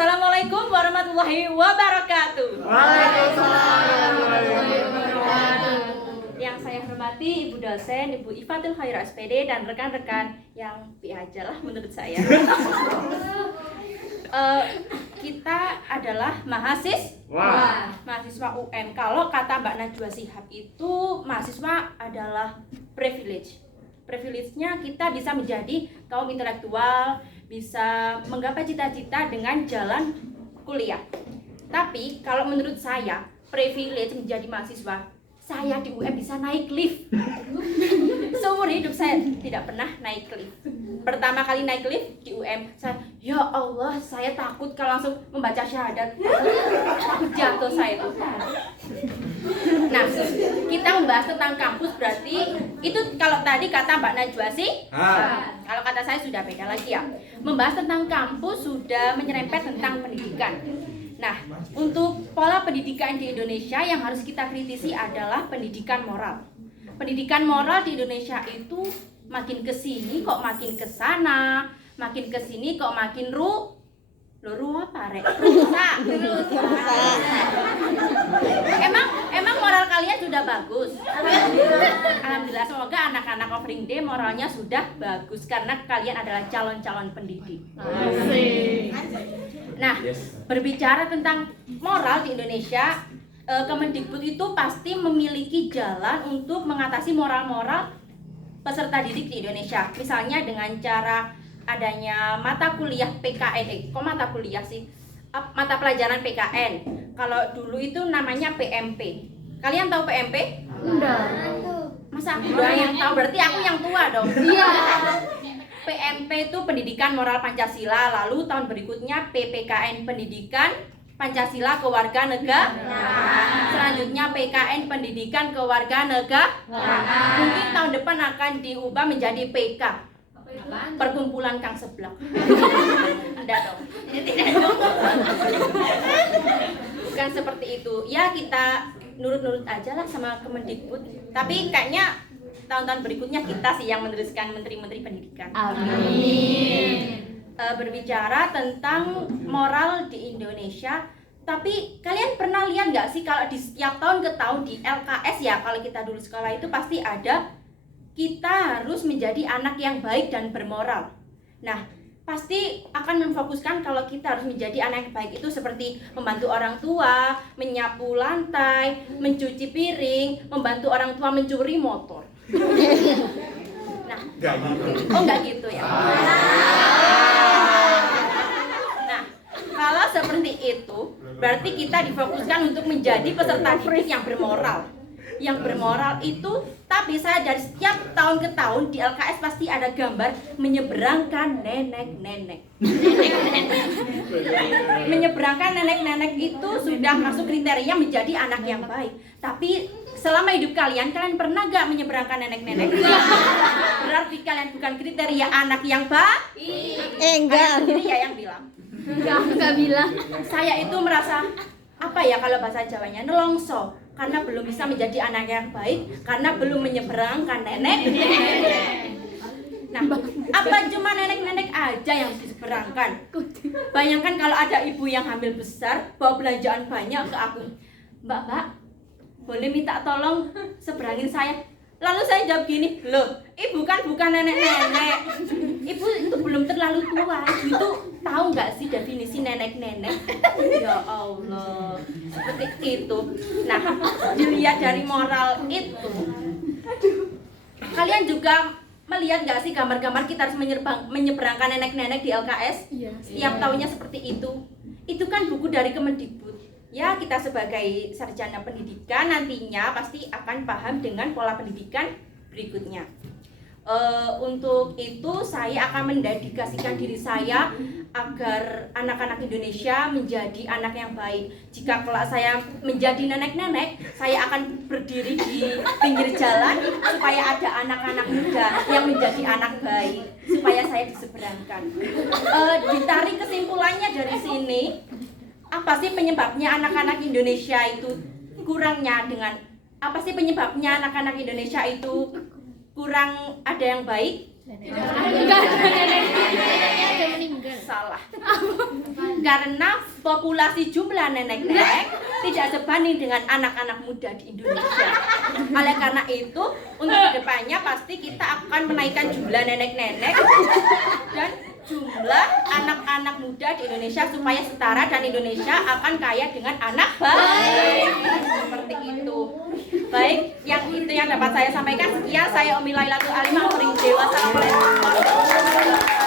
Assalamualaikum warahmatullahi wabarakatuh. Waalaikumsalam. Yang saya hormati Ibu dosen, Ibu Ifatul Khaira SPD dan rekan-rekan yang B aja lah menurut saya. Kita adalah mahasiswa UM. Kalau kata Mbak Najwa Shihab itu mahasiswa adalah privilege. Privilege-nya kita bisa menjadi kaum intelektual, bisa menggapai cita-cita dengan jalan kuliah. Tapi kalau menurut saya, privilege menjadi mahasiswa, saya di UM bisa naik lift. Seumur hidup saya tidak pernah naik lift. Pertama kali naik lift di UM, saya, ya Allah, saya takut kalau langsung membaca syahadat. Takut jatuh saya itu. Nah, kita membahas tentang kampus berarti itu kalau tadi kata Mbak Najwa sih, kalau kata saya sudah beda lagi ya. Membahas tentang kampus sudah menyerempet tentang pendidikan. Nah, untuk pola pendidikan di Indonesia yang harus kita kritisi adalah pendidikan moral. Pendidikan moral di Indonesia itu makin kesini kok makin kesana, makin kesini kok makin rusak. Emang moral kalian sudah bagus. Alhamdulillah, semoga anak-anak Offering Day moralnya sudah bagus karena kalian adalah calon-calon pendidik. Nah, berbicara tentang moral di Indonesia, Kemendikbud itu pasti memiliki jalan untuk mengatasi moral-moral peserta didik di Indonesia. Misalnya dengan cara adanya mata kuliah PKN. Kok mata kuliah sih? Mata pelajaran PKN. Kalau dulu itu namanya PMP. Kalian tahu PMP? Enggak. Masa aku doang yang tahu? Berarti aku yang tua dong. Iya. PMP itu Pendidikan Moral Pancasila. Lalu tahun berikutnya PPKN Pendidikan Pancasila Kewarganegaraan. Selanjutnya PKN Pendidikan Kewarganegaraan. Mungkin tahun depan akan diubah menjadi PK, Perkumpulan Kang Seblak. Enggak dong. Bukan seperti itu. Ya kita nurut-nurut aja lah sama Kemendikbud. Tapi kayaknya tahun-tahun berikutnya kita sih yang meneruskan menteri-menteri pendidikan. Amin. Berbicara tentang moral di Indonesia, tapi kalian pernah lihat nggak sih kalau di setiap tahun ke tahun di LKS ya, kalau kita dulu sekolah itu pasti ada kita harus menjadi anak yang baik dan bermoral. Nah, pasti akan memfokuskan kalau kita harus menjadi anak yang baik itu seperti membantu orang tua, menyapu lantai, mencuci piring, membantu orang tua mencuri motor. Nah, enggak gitu ya. Nah, kalau seperti itu, berarti kita difokuskan untuk menjadi peserta didik yang bermoral. Yang bermoral itu, tapi saya dari setiap tahun ke tahun di LKS pasti ada gambar menyeberangkan nenek-nenek. Menyeberangkan nenek-nenek itu sudah masuk kriteria menjadi anak yang baik. Tapi selama hidup kalian pernah gak menyeberangkan nenek-nenek? Berarti kalian bukan kriteria anak yang baik. Enggak. Sendiri ya yang bilang. Enggak bilang. Saya itu merasa apa ya kalau bahasa Jawanya, nelongso, karena belum bisa menjadi anak yang baik, karena belum menyeberangkan nenek-nenek. Nah, apa cuma nenek-nenek aja yang diseberangkan? Bayangkan kalau ada ibu yang hamil besar, bawa belanjaan banyak ke aku. Mbak, boleh minta tolong seberangin saya? Lalu saya jawab gini, loh, ibu kan bukan nenek-nenek. Ibu itu belum terlalu tua. Ibu itu tahu nggak sih definisi nenek-nenek? Ya Allah, seperti itu. Nah, dilihat dari moral itu, kalian juga melihat nggak sih gambar-gambar kita harus menyeberangkan nenek-nenek di LKS? Iya. Setiap tahunnya seperti itu. Itu kan buku dari Kemendikbud. Ya, kita sebagai sarjana pendidikan nantinya pasti akan paham dengan pola pendidikan berikutnya. Untuk itu saya akan mendedikasikan diri saya agar anak-anak Indonesia menjadi anak yang baik. Jika kelak saya menjadi nenek-nenek, saya akan berdiri di pinggir jalan supaya ada anak-anak muda yang menjadi anak baik, supaya saya diseberangkan. Ditarik kesimpulannya dari sini, apa sih penyebabnya anak-anak Indonesia itu kurangnya dengan apa sih penyebabnya anak-anak Indonesia itu kurang ada yang baik? Enggak ada neneknya ada meninggal. Salah. Karena populasi jumlah nenek-nenek tidak sebanding dengan anak-anak muda di Indonesia. Oleh karena itu, untuk kedepannya pasti kita akan menaikkan jumlah nenek-nenek dan jumlah anak-anak muda di Indonesia supaya setara dan Indonesia akan kaya dengan anak baik. Seperti itu. Baik, yang itu yang dapat saya sampaikan. Sekian, saya Umi Lailatul Alimah. Wassalamualaikum warahmatullahi wabarakatuh.